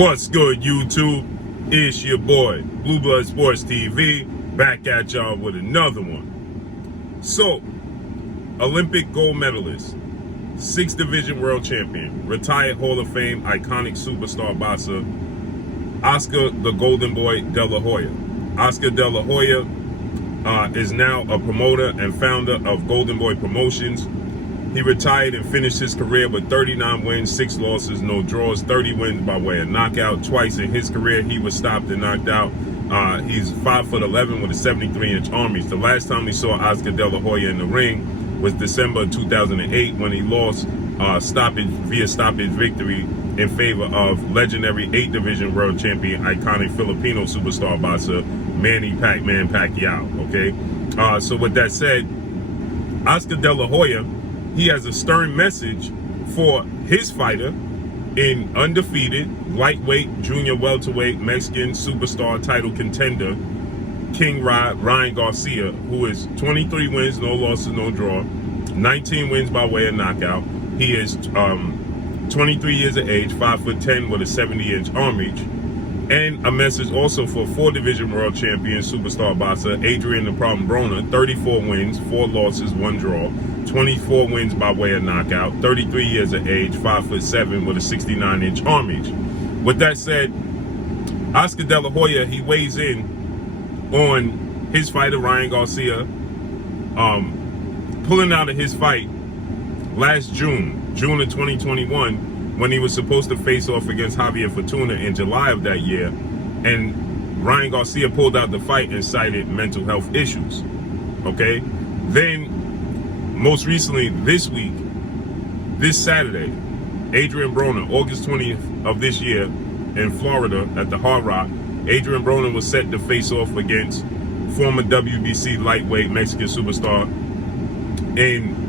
What's good, YouTube? It's your boy, Blue Blood Sports TV, back at y'all with another one. So, Olympic gold medalist, 6th Division world champion, retired Hall of Fame iconic superstar boxer, Oscar the Golden Boy Dela Hoya. Oscar Dela Hoya is now a promoter and founder of Golden Boy Promotions. He retired and finished his career with 39 wins, 6 losses, no draws, 30 wins by way of knockout. Twice in his career, he was stopped and knocked out. He's 5'11" with a 73-inch arm. The last time we saw Oscar Dela Hoya in the ring was December 2008 when he lost via stoppage victory in favor of legendary 8th Division world champion, iconic Filipino superstar boxer, Manny Pac-Man Pacquiao, okay? So with that said, Oscar Dela Hoya, he has a stern message for his fighter in undefeated lightweight, junior welterweight, Mexican superstar title contender, King Ryan Garcia, who is 23 wins, no losses, no draw, 19 wins by way of knockout. He is 23 years of age, 5'10" with a 70-inch arm reach. And a message also for 4th Division world champion superstar boxer Adrien Broner, 34 wins, 4 losses, 1 draw, 24 wins by way of knockout, 33 years of age, 5'7" with a 69-inch arm reach. With that said, Oscar Dela Hoya, he weighs in on his fighter Ryan Garcia, pulling out of his fight last June of 2021, when he was supposed to face off against Javier Fortuna in July of that year, and Ryan Garcia pulled out the fight and cited mental health issues, okay? Then, most recently this week, this Saturday, Adrien Broner, August 20th of this year in Florida at the Hard Rock, Adrien Broner was set to face off against former WBC lightweight Mexican superstar in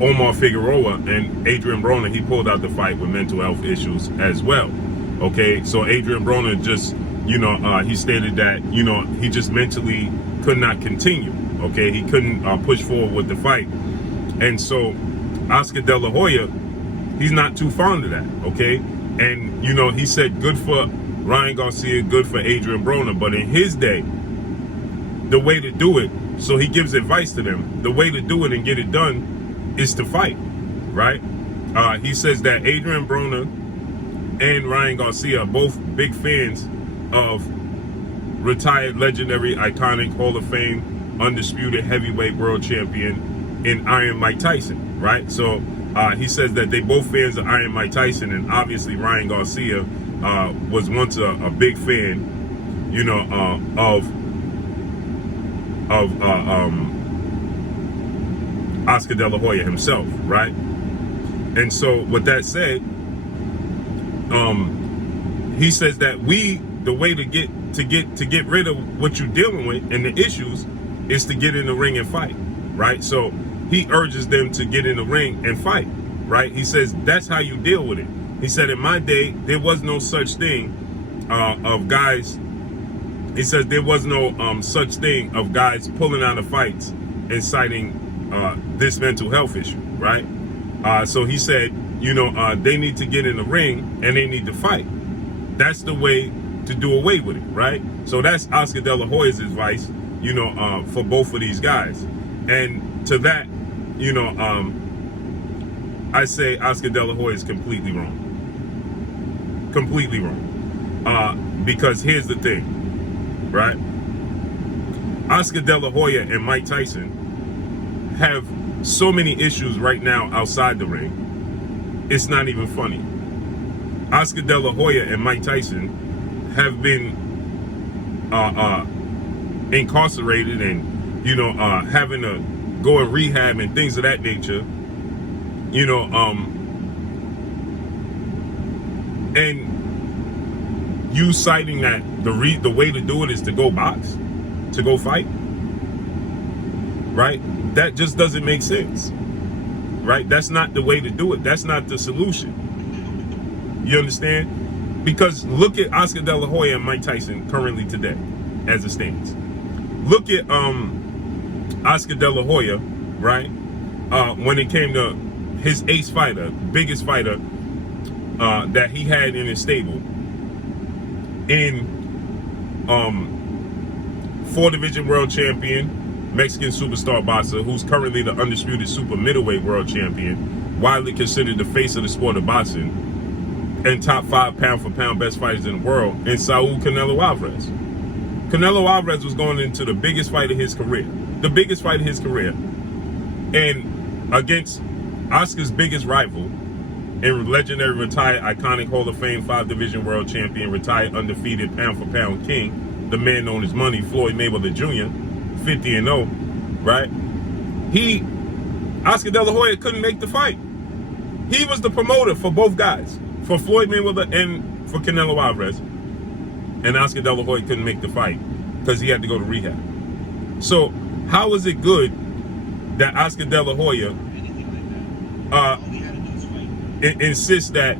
Omar Figueroa, and Adrien Broner, he pulled out the fight with mental health issues as well. Okay, so Adrien Broner just, he stated that, he just mentally could not continue. Okay, he couldn't push forward with the fight. And so Oscar Dela Hoya, he's not too fond of that. Okay, and, he said good for Ryan Garcia, good for Adrien Broner, but in his day, the way to do it, so he gives advice to them, the way to do it and get it done is to fight, right? He says that Adrien Broner and Ryan Garcia are both big fans of retired legendary, iconic, Hall of Fame, undisputed heavyweight world champion in Iron Mike Tyson, right? So he says that they both fans of Iron Mike Tyson, and obviously Ryan Garcia was once a big fan, of Oscar Dela Hoya himself, right? And so with that said, he says that the way to get rid of what you're dealing with and the issues is to get in the ring and fight, right? So he urges them to get in the ring and fight, right? He says that's how you deal with it. He said, in my day, there was no such thing of guys. He says there was no such thing of guys pulling out of fights and citing this mental health issue, right? So he said, they need to get in the ring and they need to fight. That's the way to do away with it, right? So that's Oscar Dela Hoya's advice, for both of these guys. And to that, I say Oscar Dela Hoya is completely wrong. Completely wrong. Because here's the thing, right? Oscar Dela Hoya and Mike Tyson have so many issues right now outside the ring, it's not even funny. Oscar Dela Hoya and Mike Tyson have been incarcerated and having to go in rehab and things of that nature, and you citing that the way to do it is to go box, to go fight, right? That just doesn't make sense, right? That's not the way to do it. That's not the solution. You understand? Because look at Oscar Dela Hoya and Mike Tyson currently today, as it stands. Look at Oscar Dela Hoya, right? When it came to his ace fighter, biggest fighter, that he had in his stable in 4-division world champion, Mexican superstar boxer, who's currently the undisputed super middleweight world champion, widely considered the face of the sport of boxing, and top 5 pound for pound best fighters in the world, and Saul Canelo Alvarez. Canelo Alvarez was going into the biggest fight of his career. The biggest fight of his career. And against Oscar's biggest rival, and legendary retired iconic Hall of Fame 5-division world champion, retired undefeated pound for pound king, the man known as Money, Floyd Mayweather Jr., 50-0, right? Oscar De La Hoya couldn't make the fight. He was the promoter for both guys, for Floyd Mayweather and for Canelo Alvarez. And Oscar De La Hoya couldn't make the fight because he had to go to rehab. So how is it good that Oscar De La Hoya insists that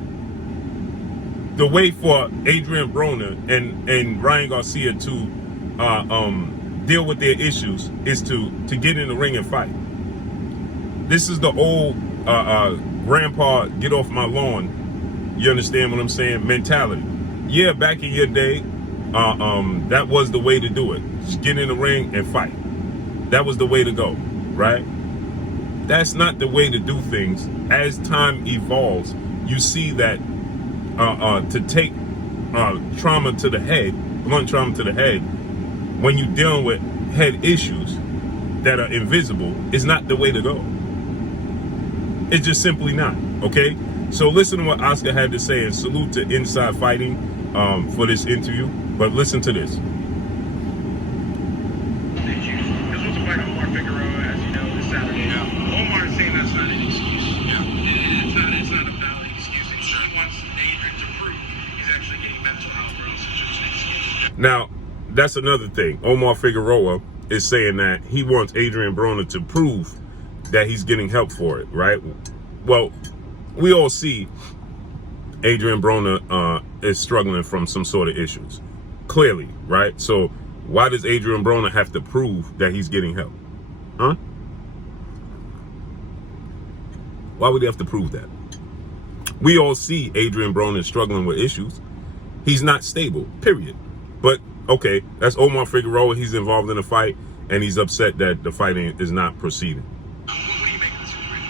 the way for Adrien Broner and Ryan Garcia to deal with their issues is to get in the ring and fight? This is the old grandpa get off my lawn, you understand what I'm saying, mentality. Yeah, back in your day, that was the way to do it. Just get in the ring and fight. That was the way to go, right? That's not the way to do things. As time evolves, you see that to take trauma to the head, blunt trauma to the head, when you're dealing with head issues that are invisible, is not the way to go. It's just simply not, okay? So listen to what Oscar had to say, and salute to Inside Fighting for this interview. But listen to this. Now, that's another thing. Omar Figueroa is saying that he wants Adrien Broner to prove that he's getting help for it, right? Well, we all see Adrien Broner is struggling from some sort of issues, clearly, right? So why does Adrien Broner have to prove that he's getting help? Huh? Why would he have to prove that? We all see Adrien Broner struggling with issues. He's not stable, period. But, okay, that's Omar Figueroa. He's involved in a fight, and he's upset that the fighting is not proceeding. What do you make of this situation?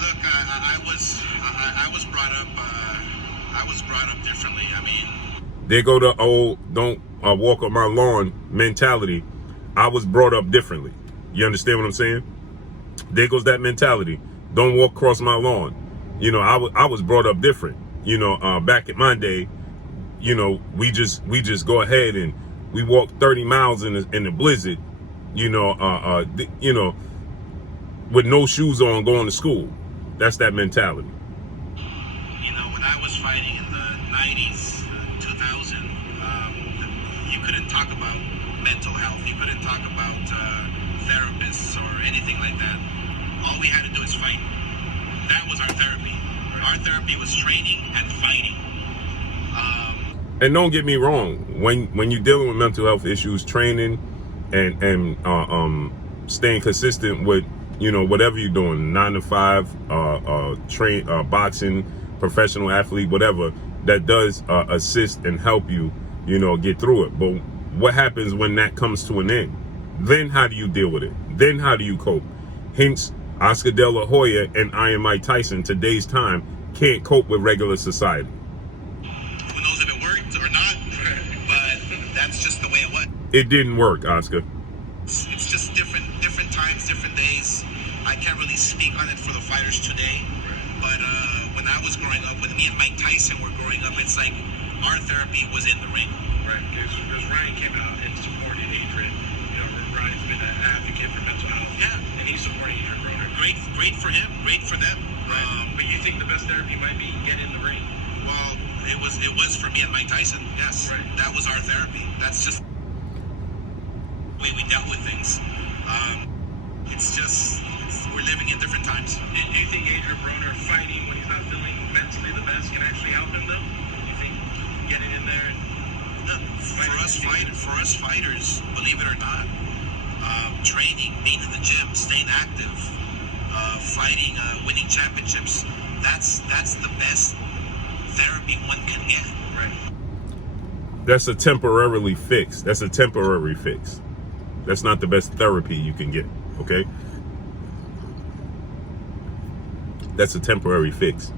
Look, I was brought up differently. I mean, there go the old don't walk on my lawn mentality. I was brought up differently. You understand what I'm saying? There goes that mentality. Don't walk across my lawn. You know, I was brought up different. You know, back in my day, you know, we just go ahead and we walk 30 miles in the blizzard, you know, with no shoes on going to school. That's that mentality. You know, when I was fighting in the 90s, 2000, you couldn't talk about mental health. You couldn't talk about therapists or anything like that. All we had to do is fight. That was our therapy. Our therapy was training and fighting. And don't get me wrong, when you're dealing with mental health issues, training and staying consistent with, you know, whatever you're doing, 9 to 5, boxing, professional athlete, whatever, that does assist and help you, you know, get through it. But what happens when that comes to an end? Then how do you deal with it? Then how do you cope? Hence, Oscar De La Hoya and Iron Mike Tyson, today's time, can't cope with regular society. Who knows if it worked or not, but that's just the way it was. It didn't work, Oscar. It's just different times, different days. I can't really speak on it for the fighters today, but when I was growing up, when me and Mike Tyson were growing up, it's like our therapy was in the ring. Right, because Ryan came out and supported Adrien. You know, Ryan's been an advocate for mental health. Yeah. And he's supporting Adrien Broner. Great for him, great for them. Right. But you think the best therapy might be get in the ring? Well, it was for me and Mike Tyson. Yes, right. That was our therapy. That's just the way we dealt with things. It's just we're living in different times. Do you think Adrien Broner fighting when he's not feeling mentally the best can actually help him though? Do you think getting in there and for us fighters, believe it or not, training, being in the gym, staying active, fighting, winning championships, that's the best therapy anyone can get. Right. That's a temporarily fix. That's a temporary fix. That's not the best therapy you can get, okay? That's a temporary fix.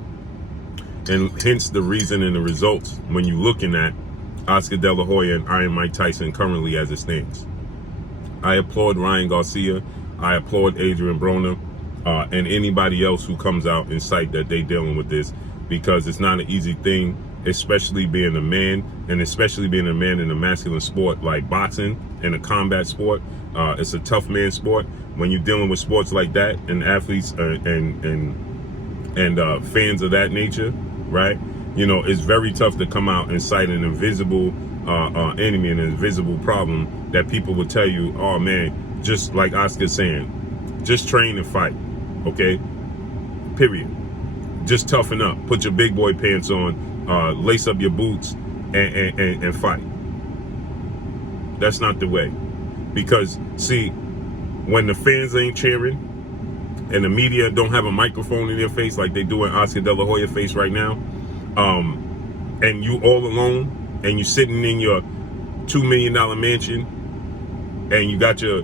And hence the reason and the results when you're looking at Oscar De La Hoya and Iron Mike Tyson currently as it stands. I applaud Ryan Garcia. I applaud Adrien Broner and anybody else who comes out and cite that they dealing with this, because it's not an easy thing, especially being a man, and especially being a man in a masculine sport like boxing and a combat sport. It's a tough man sport. When you're dealing with sports like that and athletes and fans of that nature, right? You know, it's very tough to come out and cite an invisible enemy and an invisible problem that people will tell you, oh man, just like Oscar's saying, just train and fight, okay? Period. Just toughen up. Put your big boy pants on, lace up your boots, and fight. That's not the way. Because, see, when the fans ain't cheering and the media don't have a microphone in their face like they do in Oscar De La Hoya face right now, and you all alone, and you sitting in your $2 million mansion, and you got your,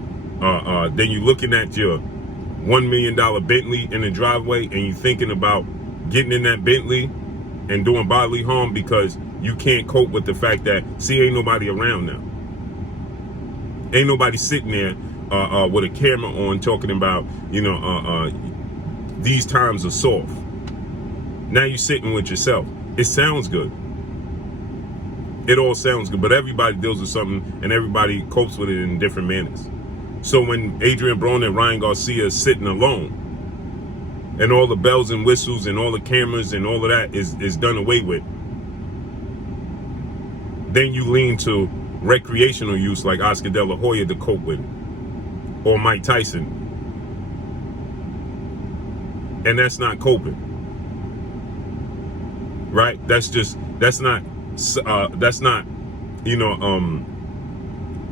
then you looking at your $1 million Bentley in the driveway, and you thinking about getting in that Bentley and doing bodily harm because you can't cope with the fact that, see, ain't nobody around now. Ain't nobody sitting there with a camera on talking about, you know, these times are soft. Now you're sitting with yourself. It sounds good. It all sounds good, but everybody deals with something and everybody copes with it in different manners. So when Adrien Broner and Ryan Garcia is sitting alone and all the bells and whistles and all the cameras and all of that is done away with, then you lean to recreational use like Oscar De La Hoya to cope with it, or Mike Tyson. And that's not coping, right? That's not, you know,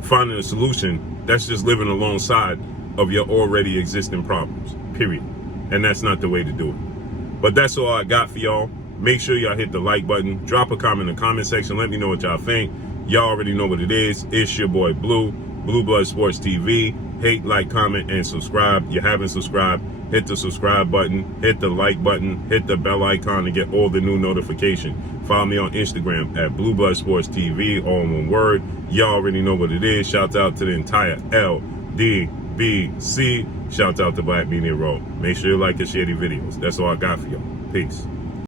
finding a solution. That's just living alongside of your already existing problems, period. And that's not the way to do it. But that's all I got for y'all. Make sure y'all hit the like button. Drop a comment in the comment section. Let me know what y'all think. Y'all already know what it is. It's your boy Blue, Blue Blood Sports TV. Hate, like, comment, and subscribe. You haven't subscribed, hit the subscribe button, hit the like button, hit the bell icon to get all the new notifications. Follow me on Instagram at Blue Blood Sports TV, all in one word. Y'all already know what it is. Shout out to the entire LDBC. Shout out to Black Media Row. Make sure you like and share the videos. That's all I got for y'all. Peace.